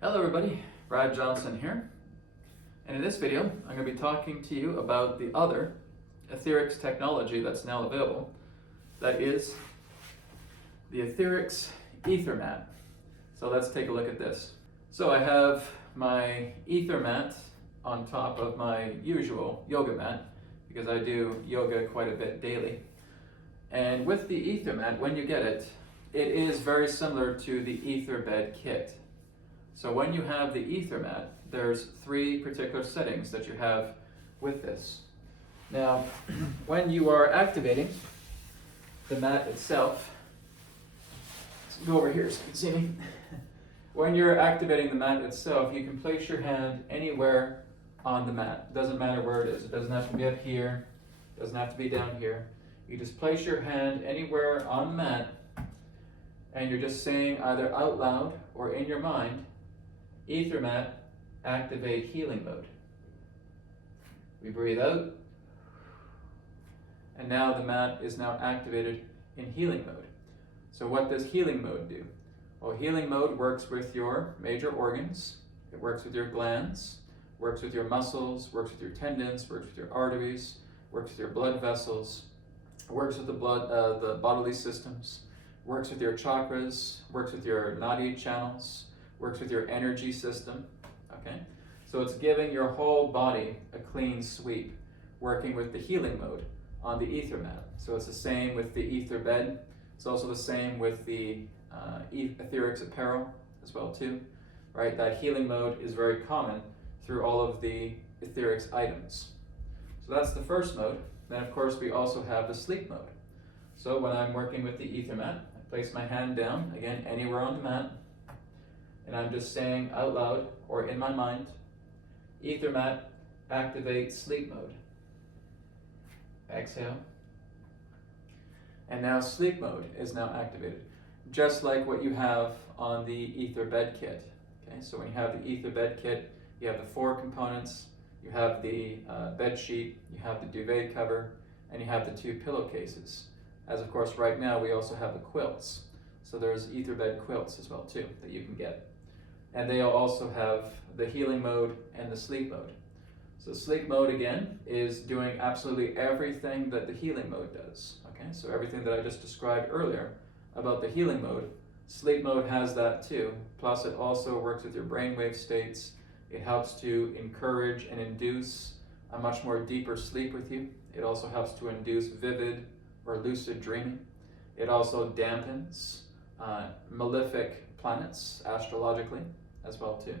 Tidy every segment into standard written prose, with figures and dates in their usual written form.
Hello everybody, Brad Johnson here, and in this video I'm going to be talking to you about the other AetherX technology that's now available, that is the AetherX Aether Mat. So let's take a look at this. So I have my Aether Mat on top of my usual yoga mat because I do yoga quite a bit daily. And with the Aether Mat, when you get it, it is very similar to the Aether Bed kit. So when you have the Aether Mat, there's three particular settings that you have with this. Now, when you are activating the mat itself, let's go over here so you can see me. When you're activating the mat itself, you can place your hand anywhere on the mat. It doesn't matter where it is. It doesn't have to be up here. It doesn't have to be down here. You just place your hand anywhere on the mat, and you're just saying either out loud or in your mind, Aether Mat, activate healing mode. We breathe out, and now the mat is now activated in healing mode. So what does healing mode do? Well, healing mode works with your major organs. It works with your glands, works with your muscles, works with your tendons, works with your arteries, works with your blood vessels, works with the bodily systems, works with your chakras, works with your nadi channels, works with your energy system, okay? So it's giving your whole body a clean sweep, working with the healing mode on the Aether Mat. So it's the same with the Aether Bed. It's also the same with the AetherX apparel as well too, right? That healing mode is very common through all of the AetherX items. So that's the first mode. Then of course we also have the sleep mode. So when I'm working with the Aether Mat, I place my hand down, again, anywhere on the mat, and I'm just saying out loud or in my mind, Aether Mat, activate sleep mode. Exhale. And now sleep mode is now activated, just like what you have on the Aether Bed kit. Okay, so when you have the Aether Bed kit, you have the four components. You have the bed sheet, you have the duvet cover, and you have the two pillowcases. As of course right now we also have the quilts. So there's Aether Bed quilts as well too that you can get. And they also have the healing mode and the sleep mode. So sleep mode again is doing absolutely everything that the healing mode does. Okay, so everything that I just described earlier about the healing mode, sleep mode has that too. Plus it also works with your brainwave states. It helps to encourage and induce a much more deeper sleep with you. It also helps to induce vivid or lucid dreaming. It also dampens malefic planets astrologically as well too.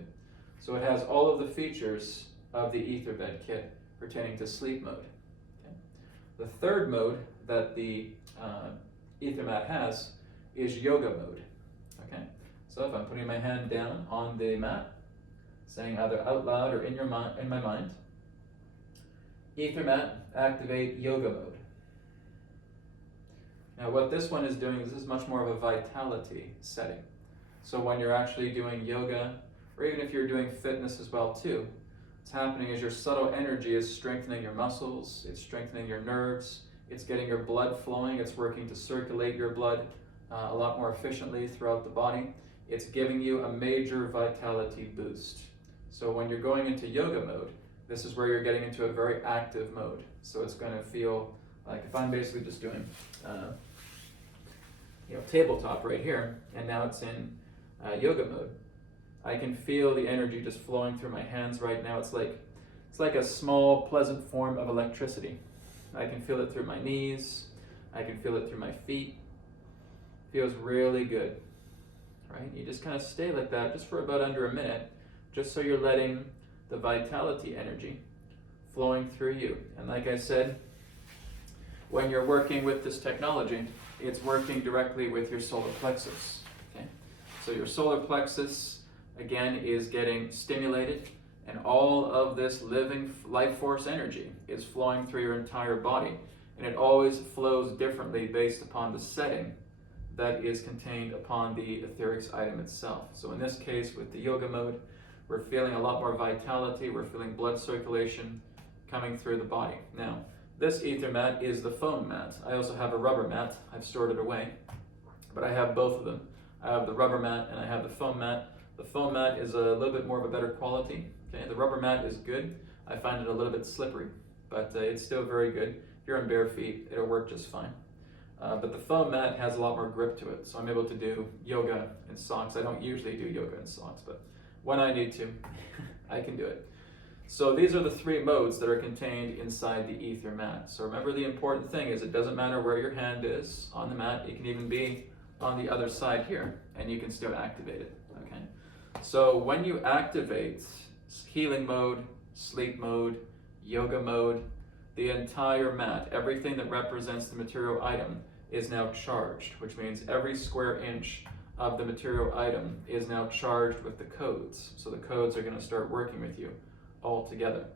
So it has all of the features of the Aether Bed kit pertaining to sleep mode. Okay. The third mode that the Aether Mat has is yoga mode. Okay. So if I'm putting my hand down on the mat, saying either out loud or in my mind, Aether Mat, activate yoga mode. Now what this one is doing is this is much more of a vitality setting. So when you're actually doing yoga, or even if you're doing fitness as well too, what's happening is your subtle energy is strengthening your muscles, it's strengthening your nerves, it's getting your blood flowing, it's working to circulate your blood a lot more efficiently throughout the body. It's giving you a major vitality boost. So when you're going into yoga mode, this is where you're getting into a very active mode. So it's going to feel like if I'm basically just doing tabletop right here, and now it's in yoga mode, I can feel the energy just flowing through my hands right now. It's like a small, pleasant form of electricity. I can feel it through my knees. I can feel it through my feet. It feels really good, right? You just kind of stay like that just for about under a minute, just so you're letting the vitality energy flowing through you. And like I said, when you're working with this technology, it's working directly with your solar plexus. Okay? So your solar plexus, again, is getting stimulated, and all of this living life force energy is flowing through your entire body. And it always flows differently based upon the setting that is contained upon the AetherX item itself. So in this case, with the yoga mode, we're feeling a lot more vitality, we're feeling blood circulation coming through the body. Now, this Aether Mat is the foam mat. I also have a rubber mat. I've stored it away, but I have both of them. I have the rubber mat and I have the foam mat. The foam mat is a little bit more of a better quality. Okay, the rubber mat is good. I find it a little bit slippery, but it's still very good. If you're on bare feet, it'll work just fine. But the foam mat has a lot more grip to it, so I'm able to do yoga in socks. I don't usually do yoga in socks, but when I need to, I can do it. So these are the 3 modes that are contained inside the Aether Mat. So remember, the important thing is it doesn't matter where your hand is on the mat. It can even be on the other side here, and you can still activate it. Okay. So when you activate healing mode, sleep mode, yoga mode, the entire mat, everything that represents the material item, is now charged, which means every square inch of the material item is now charged with the codes. So the codes are going to start working with you all together.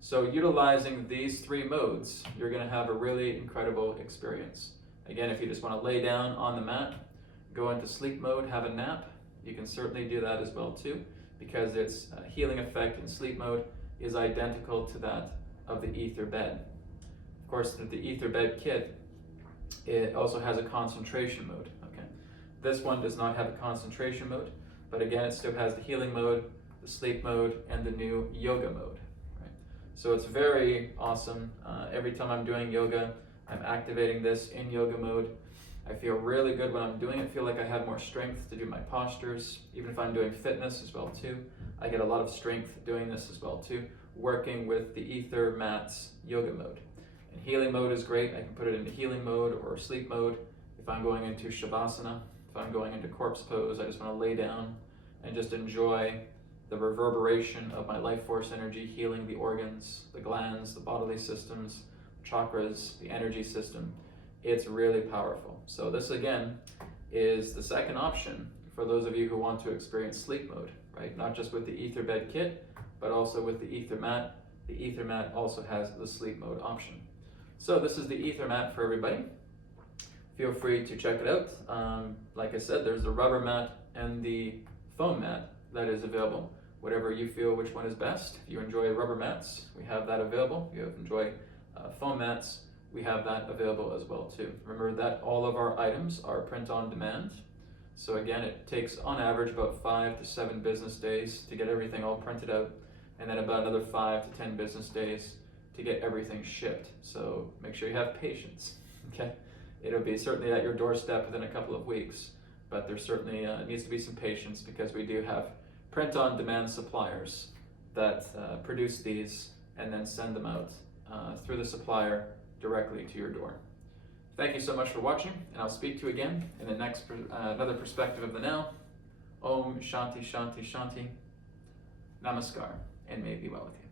So utilizing these 3 modes, you're going to have a really incredible experience. Again, if you just want to lay down on the mat, go into sleep mode, have a nap, you can certainly do that as well too, because its healing effect in sleep mode is identical to that of the Aether bed. Of course, the Aether bed kit, it also has a concentration mode. Okay, this one does not have a concentration mode, but again, it still has the healing mode, the sleep mode, and the new yoga mode. Right? So it's very awesome. Every time I'm doing yoga, I'm activating this in yoga mode. I feel really good when I'm doing it. I feel like I have more strength to do my postures. Even if I'm doing fitness as well too, I get a lot of strength doing this as well too, working with the Aether Mat's yoga mode. And healing mode is great. I can put it into healing mode or sleep mode. If I'm going into Shavasana, if I'm going into corpse pose, I just want to lay down and just enjoy the reverberation of my life force energy, healing the organs, the glands, the bodily systems, chakras, the energy system. It's really powerful. So this again is the second option for those of you who want to experience sleep mode, right? Not just with the Aether bed kit, but also with the Aether Mat. The Aether Mat also has the sleep mode option. So this is the Aether Mat for everybody. Feel free to check it out. Like I said, there's the rubber mat and the foam mat that is available. Whatever you feel which one is best. If you enjoy rubber mats, we have that available. If you enjoy foam mats, we have that available as well too. Remember that all of our items are print on demand. So again, it takes on average about 5 to 7 business days to get everything all printed out, and then about another 5 to 10 business days to get everything shipped. So make sure you have patience, okay? It'll be certainly at your doorstep within a couple of weeks, but there certainly needs to be some patience because we do have print on demand suppliers that produce these and then send them out through the supplier directly to your door. Thank you so much for watching, and I'll speak to you again in the next another perspective of the now. Om Shanti Shanti Shanti. Namaskar, and may it be well with you.